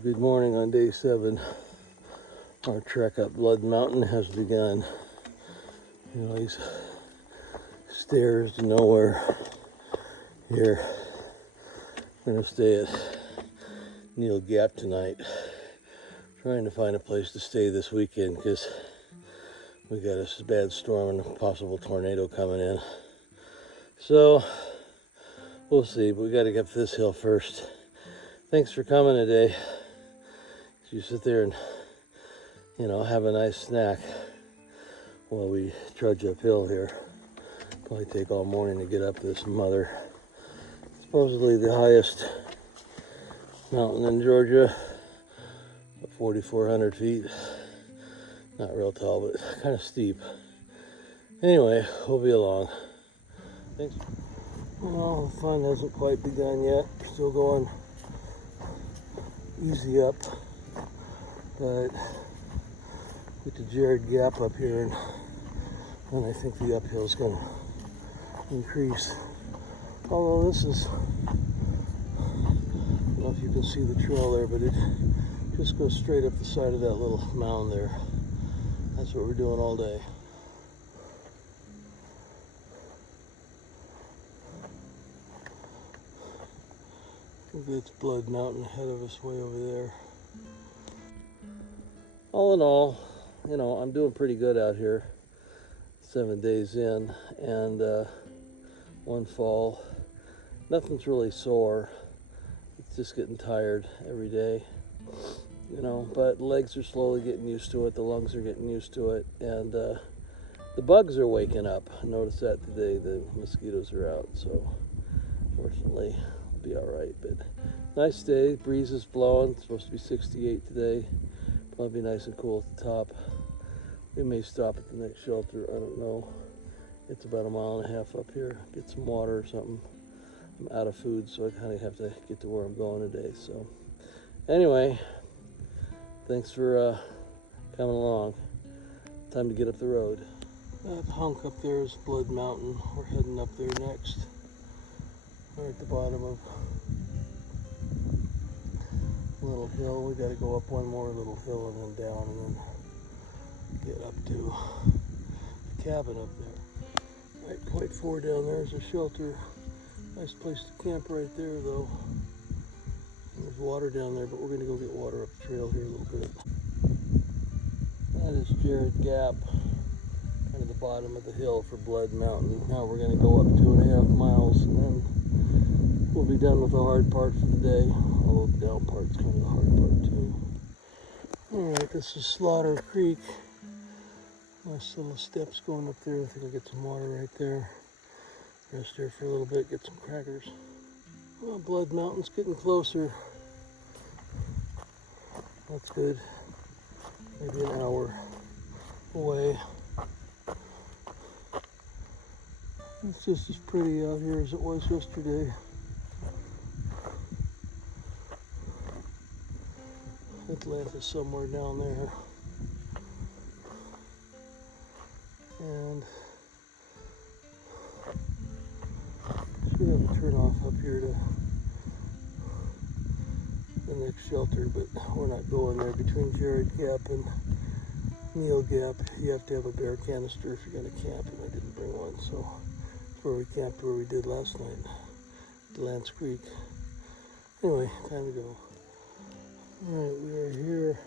Good morning on day 7. Our trek up Blood Mountain has begun. You know, these stairs to nowhere here. We're going to stay at Neel Gap tonight. Trying to find a place to stay this weekend because we got a bad storm and a possible tornado coming in. So we'll see, but we got to get up this hill first. Thanks for coming today. You sit there and, you know, have a nice snack while we trudge uphill here. Probably take all morning to get up this mother. Supposedly the highest mountain in Georgia, 4,400 feet. Not real tall, but kind of steep. Anyway, we'll be along. Thanks. Well, the fun hasn't quite begun yet. Still going easy up. But get to Jared Gap up here, and I think the uphill is going to increase. Although this is, I don't know if you can see the trail there, but it just goes straight up the side of that little mound there. That's what we're doing all day. I think that's Blood Mountain ahead of us way over there. All in all, you know, I'm doing pretty good out here, 7 days in, and one fall. Nothing's really sore. It's just getting tired every day, you know, but legs are slowly getting used to it. The lungs are getting used to it, and the bugs are waking up. I noticed that today. The mosquitoes are out, so fortunately it'll be all right. But nice day. Breeze is blowing. It's supposed to be 68 today. Probably be nice and cool at the top. We may stop at the next shelter. I don't know. It's about 1.5 miles up here. Get some water or something. I'm out of food, so I kind of have to get to where I'm going today. So anyway, thanks for coming along. Time to get up the road. That hunk up there is Blood Mountain. We're heading up there next. We're at the bottom of little hill. We got to go up one more little hill and then down and then get up to the cabin up there. Right, point 4 down there is a shelter. Nice place to camp right there though. And there's water down there, but we're going to go get water up the trail here a little bit. That is Jared Gap, kind of the bottom of the hill for Blood Mountain. Now we're going to go up 2.5 miles and then we'll be done with the hard part for the day. Although the down part's kind of the hard part too. Alright, this is Slaughter Creek. Nice little steps going up there. I think I'll get some water right there. Rest there for a little bit, get some crackers. Well, Blood Mountain's getting closer. That's good. Maybe an hour away. It's just as pretty out here as it was yesterday. Atlantis somewhere down there. And should have a turn off up here to the next shelter, but we're not going there. Between Jared Gap and Neel Gap, you have to have a bear canister if you're going to camp, and I didn't bring one, so that's where we camped, where we did last night, Lance Creek. Anyway, time to go. Alright, we are here.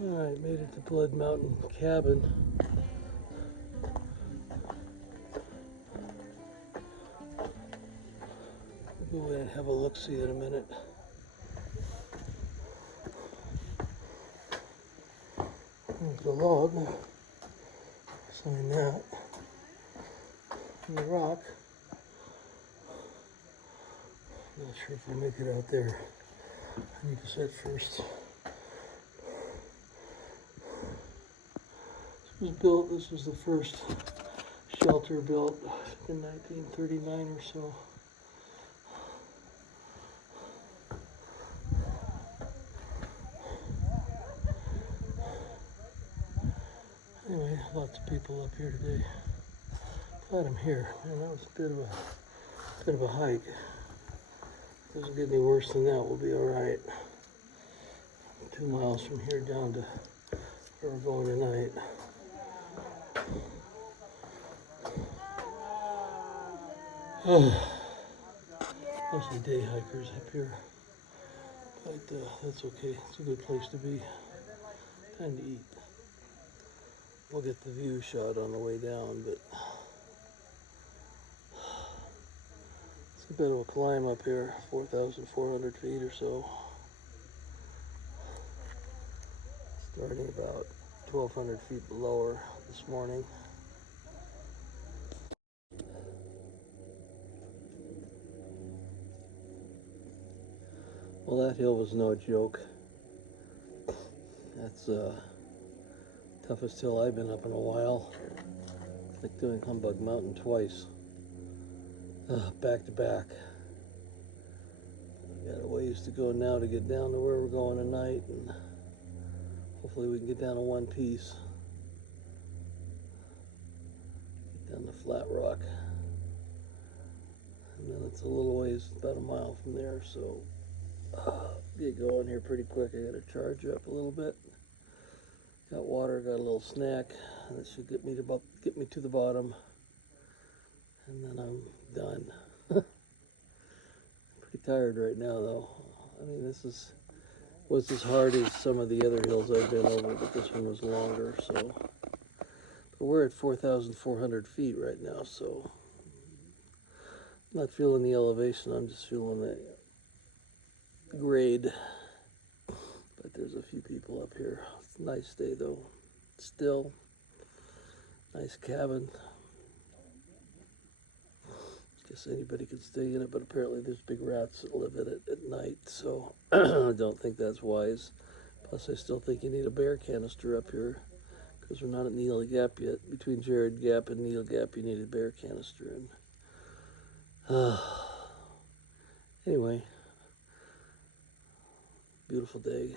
Alright, made it to Blood Mountain cabin. We'll go in and have a look-see in a minute. There's the log. Sign that. And the rock. Not sure if we'll make it out there. I need to set first. This was the first shelter built in 1939 or so. Anyway, lots of people up here today. Glad I'm here. Man, that was a bit of a bit of a hike. Doesn't get any worse than that, we'll be alright. 2 miles from here down to where we're going tonight. Mostly day hikers up here, but that's okay. It's a good place to be. Time to eat. We'll get the view shot on the way down, but it's a bit of a climb up here, 4,400 feet or so. Starting about 1,200 feet lower this morning. Well, that hill was no joke. That's toughest hill I've been up in a while. It's like doing Humbug Mountain twice, back to back. We got a ways to go now to get down to where we're going tonight, and hopefully we can get down to one piece. Get down to Flat Rock, and then it's a little ways, about a mile from there. So get going here pretty quick. I got to charge up a little bit. Got water, got a little snack, and that should get me to the bottom, and then I'm done. Pretty tired right now, though. I mean, this was as hard as some of the other hills I've been over, but this one was longer. So, but we're at 4,400 feet right now, so I'm not feeling the elevation. I'm just feeling the grade. But there's a few people up here. It's a nice day though. Still, nice cabin. Guess anybody could stay in it, but apparently there's big rats that live in it at night, so I don't think that's wise. Plus I still think you need a bear canister up here, because we're not at Neel Gap yet. Between Jared Gap and Neel Gap you need a bear canister. And anyway, beautiful day.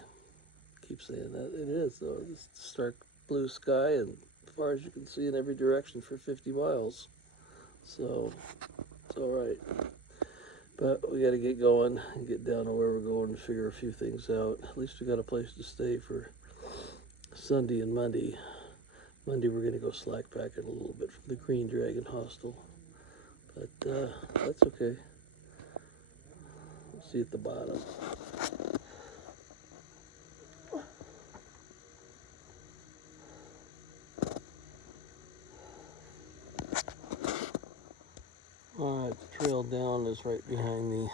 Keep saying that. It is though. It's stark blue sky, and as far as you can see in every direction for 50 miles. So it's all right. But we got to get going and get down to where we're going and figure a few things out. At least we got a place to stay for Sunday and Monday. Monday we're going to go slack back it a little bit from the Green Dragon Hostel. But that's okay. We'll see you at the bottom. Alright, the trail down is right behind the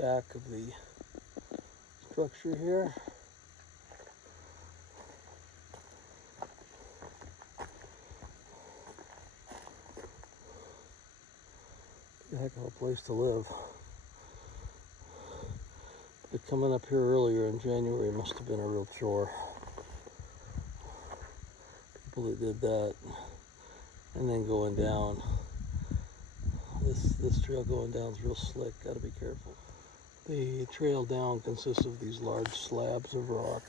back of the structure here. A heck of a place to live. But coming up here earlier in January must have been a real chore. People that did that. And then going down, this trail going down is real slick. Got to be careful. The trail down consists of these large slabs of rock,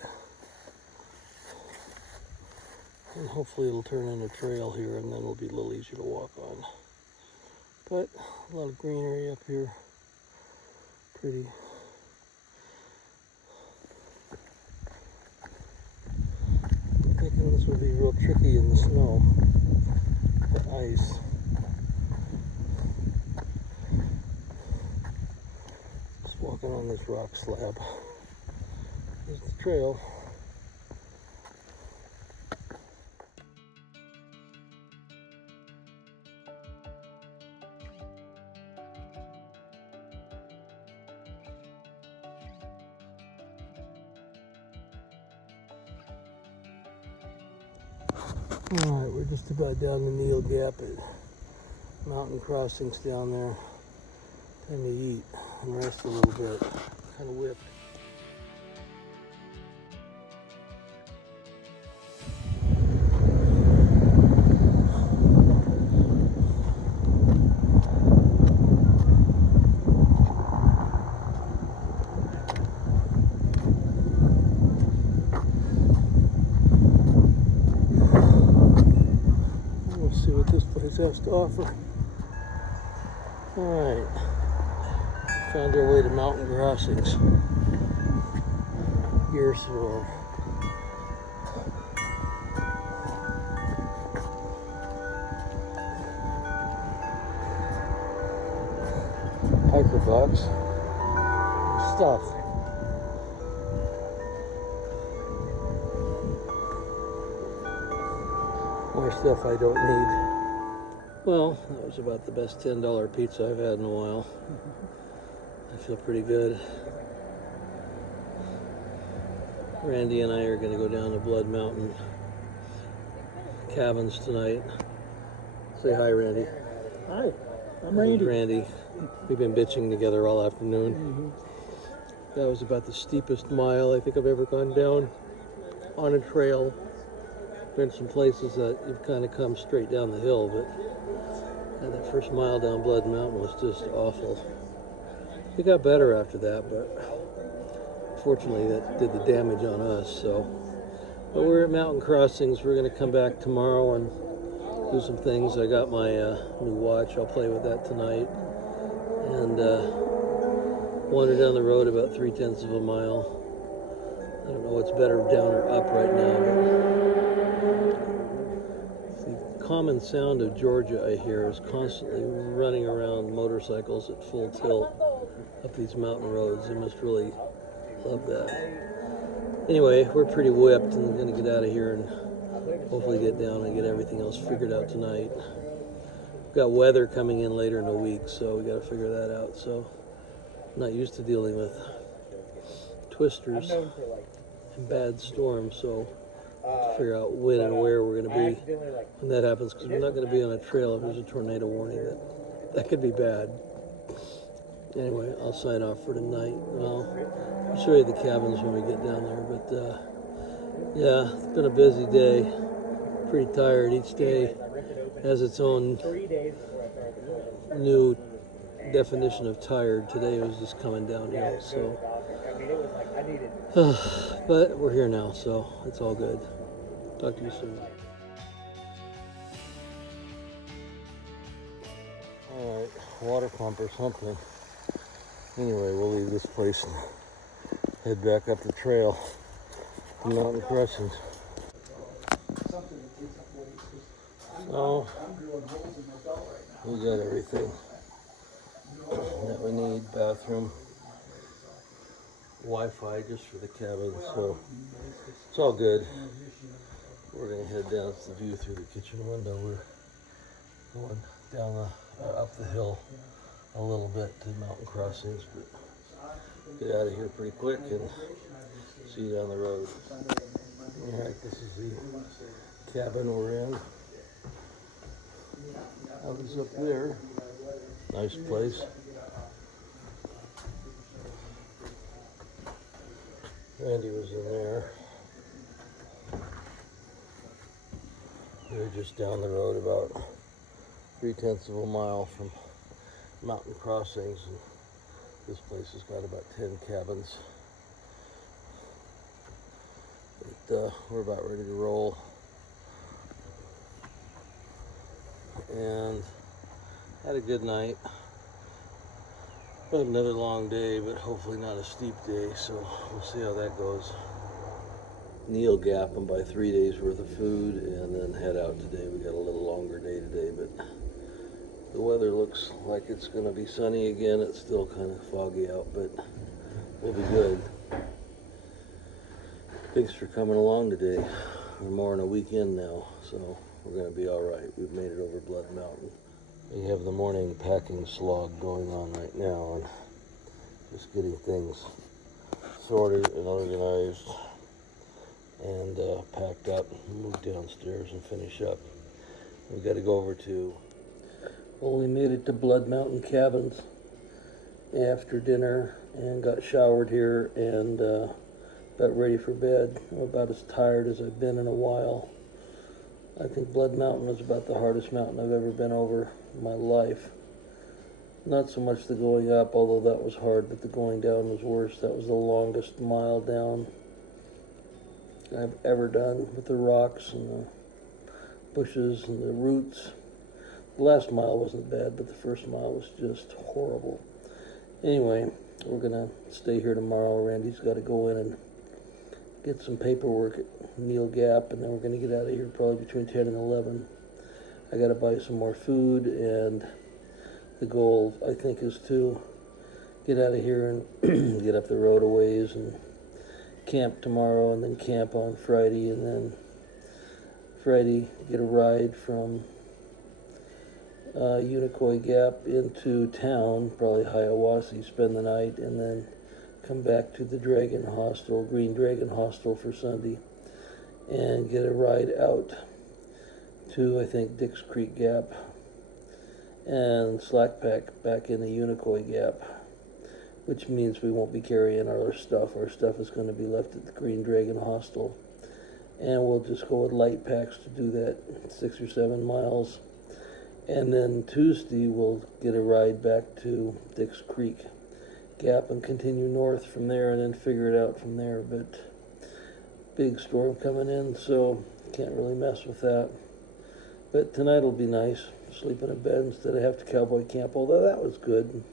and hopefully it'll turn into a trail here, and then it'll be a little easier to walk on. But a lot of greenery up here, pretty. I'm thinking this would be real tricky in the snow. Ice. Just walking on this rock slab. Here's the trail. Alright, we're just about down to Neel Gap at mountain crossings down there. Time to eat and rest a little bit. Kind of whipped. Let's see what this place has to offer. Alright, found our way to mountain crossings. Gear sore. Hiker box. Stuff. More stuff I don't need. Well, that was about the best $10 pizza I've had in a while. I feel pretty good. Randy and I are going to go down to Blood Mountain cabins tonight. Say hi, Randy. Hi, I'm Randy. Randy. We've been bitching together all afternoon. That was about the steepest mile I think I've ever gone down on a trail. Been some places that you've kind of come straight down the hill, but that first mile down Blood Mountain was just awful. It got better after that, but fortunately that did the damage on us. But we're at Mountain Crossings. We're going to come back tomorrow and do some things. I got my new watch. I'll play with that tonight. And wander down the road about 3/10 of a mile. I don't know what's better, down or up right now. But the common sound of Georgia, I hear, is constantly running around motorcycles at full tilt up these mountain roads. I must really love that. Anyway, we're pretty whipped and we're going to get out of here and hopefully get down and get everything else figured out tonight. We've got weather coming in later in the week, so we got to figure that out. So I'm not used to dealing with twisters and bad storms, so to figure out when and where we're going to be when that happens, because we're not going to be on a trail if there's a tornado warning. That could be bad. Anyway, I'll sign off for tonight. I'll show you the cabins when we get down there. But yeah, it's been a busy day. Pretty tired. Each day has its own new definition of tired. Today was just coming downhill. So, but we're here now, so it's all good. Talk to you soon. All right, water pump or something. Anyway, we'll leave this place and head back up the trail to Mountain Crossings. So, we got everything that we need. Bathroom, Wi-Fi just for the cabin, so it's all good. We're going to head down to the view through the kitchen window. We're going down up the hill a little bit to Mountain Crossings, but get out of here pretty quick and see you down the road. All right, this is the cabin we're in. I was up there. Nice place. Randy was in there. We were just down the road about 3/10 of a mile from Mountain Crossings, and this place has got about 10 cabins. But we're about ready to roll. And had a good night. Another long day, but hopefully not a steep day, so we'll see how that goes. Neel Gap and buy 3 days worth of food and then head out today. We got a little longer day today, but the weather looks like it's going to be sunny again. It's still kind of foggy out, but we'll be good. Thanks for coming along today. We're more than a weekend now, so we're going to be all right. We've made it over Blood Mountain. We have the morning packing slog going on right now, and just getting things sorted and organized and packed up, move downstairs and finish up. We got to go over to, well, we made it to Blood Mountain Cabins after dinner and got showered here and got ready for bed. I'm about as tired as I've been in a while. I think Blood Mountain was about the hardest mountain I've ever been over in my life. Not so much the going up, although that was hard, but the going down was worse. That was the longest mile down I've ever done, with the rocks and the bushes and the roots. The last mile wasn't bad, but the first mile was just horrible. Anyway, we're gonna stay here tomorrow. Randy's got to go in and get some paperwork at Neel Gap, and then we're gonna get out of here probably between 10 and 11. I got to buy some more food, and the goal, I think, is to get out of here and get up the road a ways and camp tomorrow, and then camp on Friday, and then Friday get a ride from Unicoi Gap into town, probably Hiawassee, spend the night, and then come back to the Dragon Hostel, Green Dragon Hostel for Sunday, and get a ride out to, I think, Dix Creek Gap, and slack pack back in the Unicoi Gap, which means we won't be carrying our stuff. Our stuff is going to be left at the Green Dragon Hostel, and we'll just go with light packs to do that 6 or 7 miles. And then Tuesday we'll get a ride back to Dix Creek Gap and continue north from there, and then figure it out from there. But big storm coming in, so can't really mess with that. But tonight will be nice, sleep in a bed instead of have to cowboy camp, although that was good.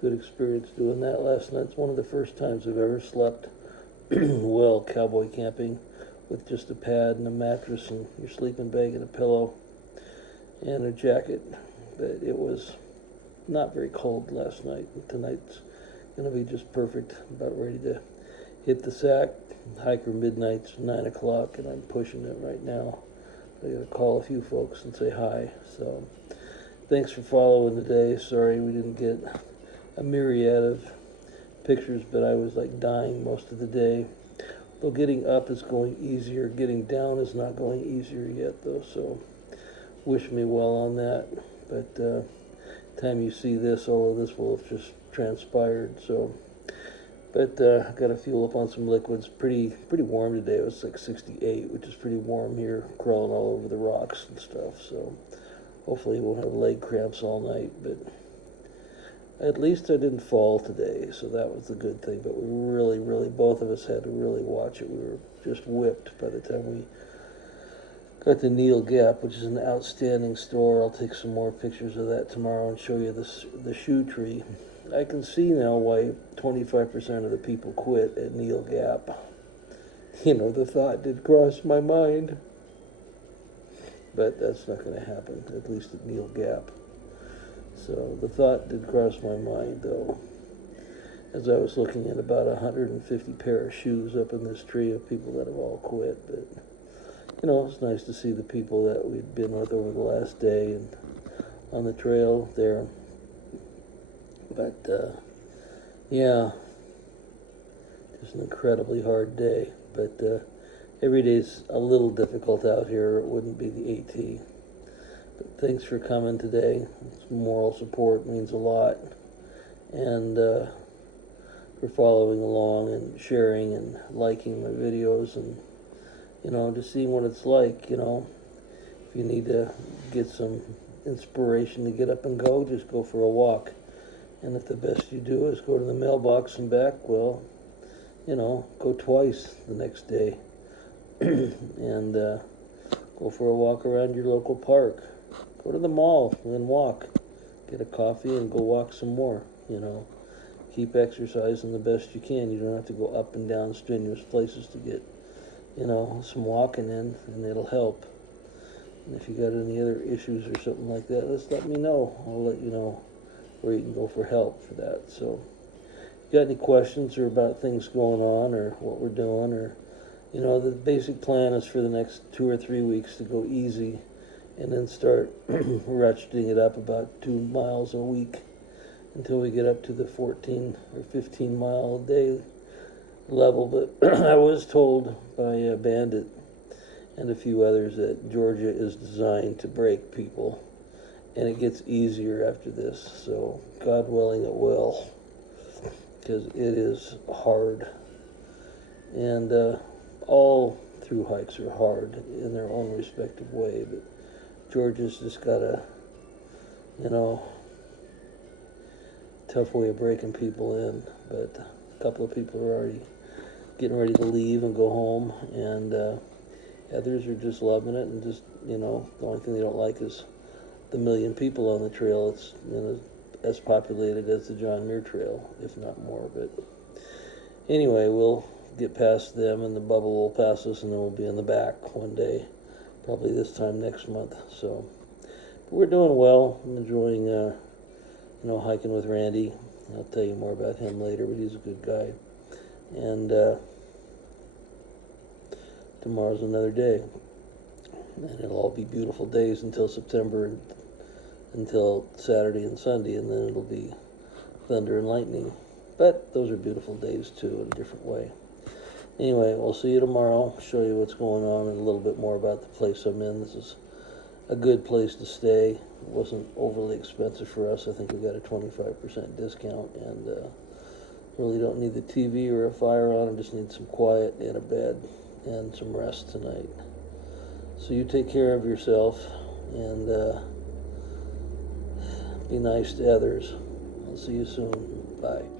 Good experience doing that last night. It's one of the first times I've ever slept well cowboy camping with just a pad and a mattress and your sleeping bag and a pillow and a jacket. But it was not very cold last night. Tonight's going to be just perfect. About ready to hit the sack. Hiker midnight's 9 o'clock, and I'm pushing it right now. I got to call a few folks and say hi. So thanks for following today. Sorry we didn't get a myriad of pictures, but I was like dying most of the day. Though getting up is going easier, getting down is not going easier yet though, so wish me well on that. But time you see this, all of this will have just transpired. So, but got to fuel up on some liquids. Pretty warm today. It was like 68, which is pretty warm here, crawling all over the rocks and stuff. So hopefully we won't have leg cramps all night. But at least I didn't fall today, so that was the good thing. But we really, both of us had to really watch it. We were just whipped by the time we got to Neel Gap, which is an outstanding store. I'll take some more pictures of that tomorrow and show you the shoe tree. I can see now why 25% of the people quit at Neel Gap. You know, the thought did cross my mind. But that's not going to happen, at least at Neel Gap. So the thought did cross my mind, though, as I was looking at about 150 pair of shoes up in this tree of people that have all quit. But, you know, it's nice to see the people that we'd been with over the last day and on the trail there. But, yeah, just an incredibly hard day. But every day's a little difficult out here. It wouldn't be the AT. But thanks for coming today. Moral support means a lot. And for following along and sharing and liking my videos and, you know, just seeing what it's like, you know. If you need to get some inspiration to get up and go, just go for a walk. And if the best you do is go to the mailbox and back, well, you know, go twice the next day. And go for a walk around your local park. Go to the mall and walk. Get a coffee and go walk some more, you know. Keep exercising the best you can. You don't have to go up and down strenuous places to get, you know, some walking in, and it'll help. And if you got any other issues or something like that, just let me know. I'll let you know where you can go for help for that. So, if you got any questions or about things going on or what we're doing, or, you know, the basic plan is for the next 2 or 3 weeks to go easy and then start ratcheting it up about 2 miles a week until we get up to the 14 or 15 mile a day level. But I was told by Bandit and a few others that Georgia is designed to break people, and it gets easier after this. So God willing it will, because it is hard. And all through hikes are hard in their own respective way, but Georgia's just got a, you know, tough way of breaking people in. But a couple of people are already getting ready to leave and go home, and others are just loving it, and just, you know, the only thing they don't like is the million people on the trail. It's as populated as the John Muir Trail, if not more. But anyway, we'll get past them, and the bubble will pass us, and then we'll be in the back one day, probably this time next month. So but we're doing well. I'm enjoying hiking with Randy. I'll tell you more about him later, but he's a good guy. And tomorrow's another day, and it'll all be beautiful days until September, until Saturday and Sunday, and then it'll be thunder and lightning. But those are beautiful days too, in a different way. Anyway, we'll see you tomorrow. Show you what's going on and a little bit more about the place I'm in. This is a good place to stay. It wasn't overly expensive for us. I think we got a 25% discount, and really don't need the TV or a fire on. I just need some quiet and a bed and some rest tonight. So you take care of yourself, and be nice to others. I'll see you soon. Bye.